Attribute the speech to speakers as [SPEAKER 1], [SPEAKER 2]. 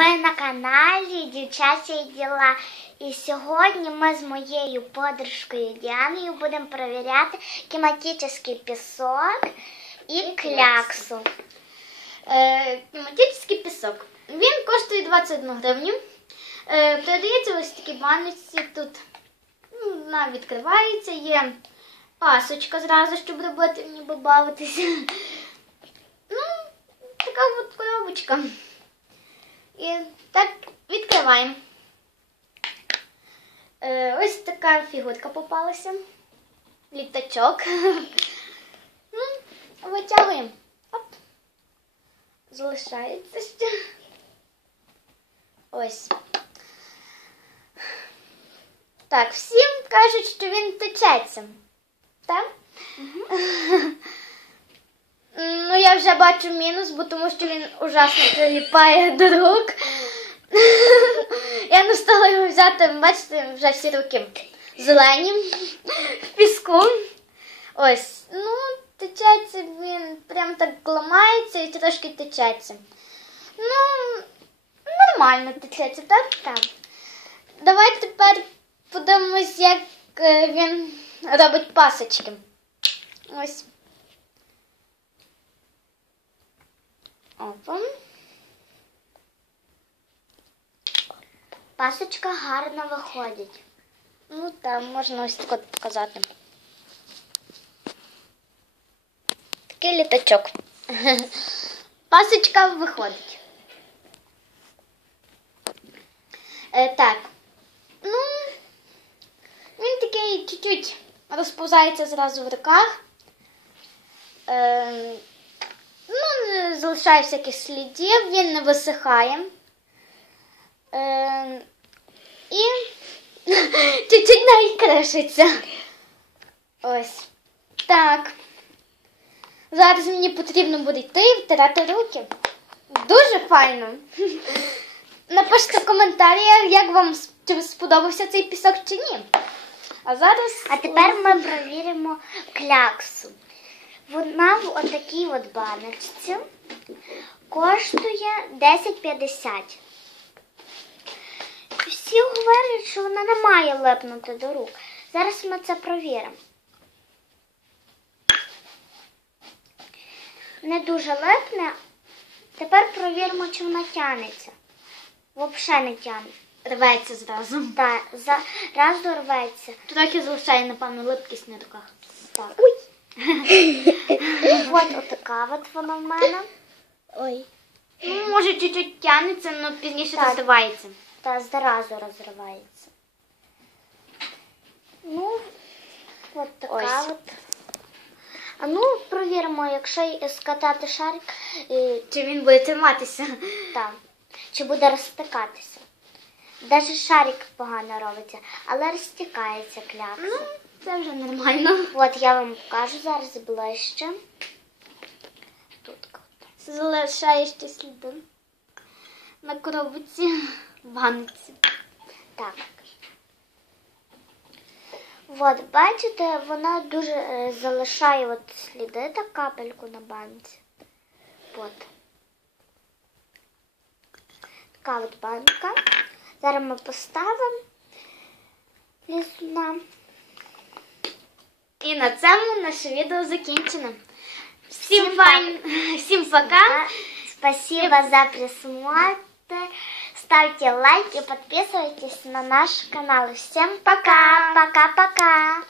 [SPEAKER 1] Ви на каналі Дівчачі діла. І сьогодні ми з моєю подружкою Діаною будемо перевіряти кліматичний пісок і кляксу.
[SPEAKER 2] Е, Кліматичний пісок. Він коштує 21 гривню. Е, Продається ось такі баночці. Тут ну, вона відкривається, є пасочка зразу, щоб робити, ніби бавитися. Ну, така от коробочка. І так відкриваємо. Е, ось така фігурка попалася. Літачок. Ну, витягуємо. Оп. Залишається ще. Ось. Так, всім кажуть, що він течеться. Так? Ну, я бачу мінус, бо тому що він ужасно приліпає до рук. Я не встигла його взяти, бачите, вже всі руки зелені в піску. Ось, ну, течеться він, прям так ламається і трошки течеться. Ну, нормально течеться, так? Так. Давайте тепер подивимось, як е, він робить пасочки. Ось. Опа.
[SPEAKER 1] Пасочка гарно виходить.
[SPEAKER 2] Ну так, можна ось так от показати. Такий літачок. Пасочка виходить. Е, так. Ну, він такий чуть-чуть розповзається зразу в руках. Е, залишає всяких слідів, він не висихає. Е, і чуть-чуть навіть кришиться. Ось. Так. Зараз мені потрібно буде йти і втирати руки. Дуже файно. Напишіть в коментарях, як вам чи сподобався цей пісок чи ні. А зараз.
[SPEAKER 1] А тепер ми перевіримо кляксу. Вона в отакій от баночці коштує 10,50. Всі говорять, що вона не має липнути до рук. Зараз ми це провіримо. Не дуже липне. Тепер провіримо, чи вона тянеться. Взагалі не тягне.
[SPEAKER 2] рветься зразу.
[SPEAKER 1] Так, зразу рветься.
[SPEAKER 2] Трохи залишає, напевно, липкість на руках.
[SPEAKER 1] Так. От отака от вона в мене.
[SPEAKER 2] Ну, може, чуть-чуть тягнеться, але пізніше
[SPEAKER 1] Так.
[SPEAKER 2] розривається.
[SPEAKER 1] Та зразу розривається. Ну, от така
[SPEAKER 2] Ось.
[SPEAKER 1] от. А ну, провіримо, якщо й скатати шарик, е,
[SPEAKER 2] Чи він буде триматися?
[SPEAKER 1] там, чи буде розтикатися. Навіть шарик погано робиться, але розтікається клякса.
[SPEAKER 2] Ну, це вже нормально.
[SPEAKER 1] От я вам покажу зараз ближче.
[SPEAKER 2] Залишає ще сліди на коробці в банці.
[SPEAKER 1] Так. От, бачите, вона дуже е, залишає от сліди та капельку на банці. От. Така от банка. Зараз ми поставимо лісуна.
[SPEAKER 2] І на цьому наше відео закінчено. Всім
[SPEAKER 1] Всім
[SPEAKER 2] файн, всім пока.
[SPEAKER 1] Спасибо за просмотр. Ставьте лайк и подписывайтесь на наш канал. Всем пока. Пока-пока.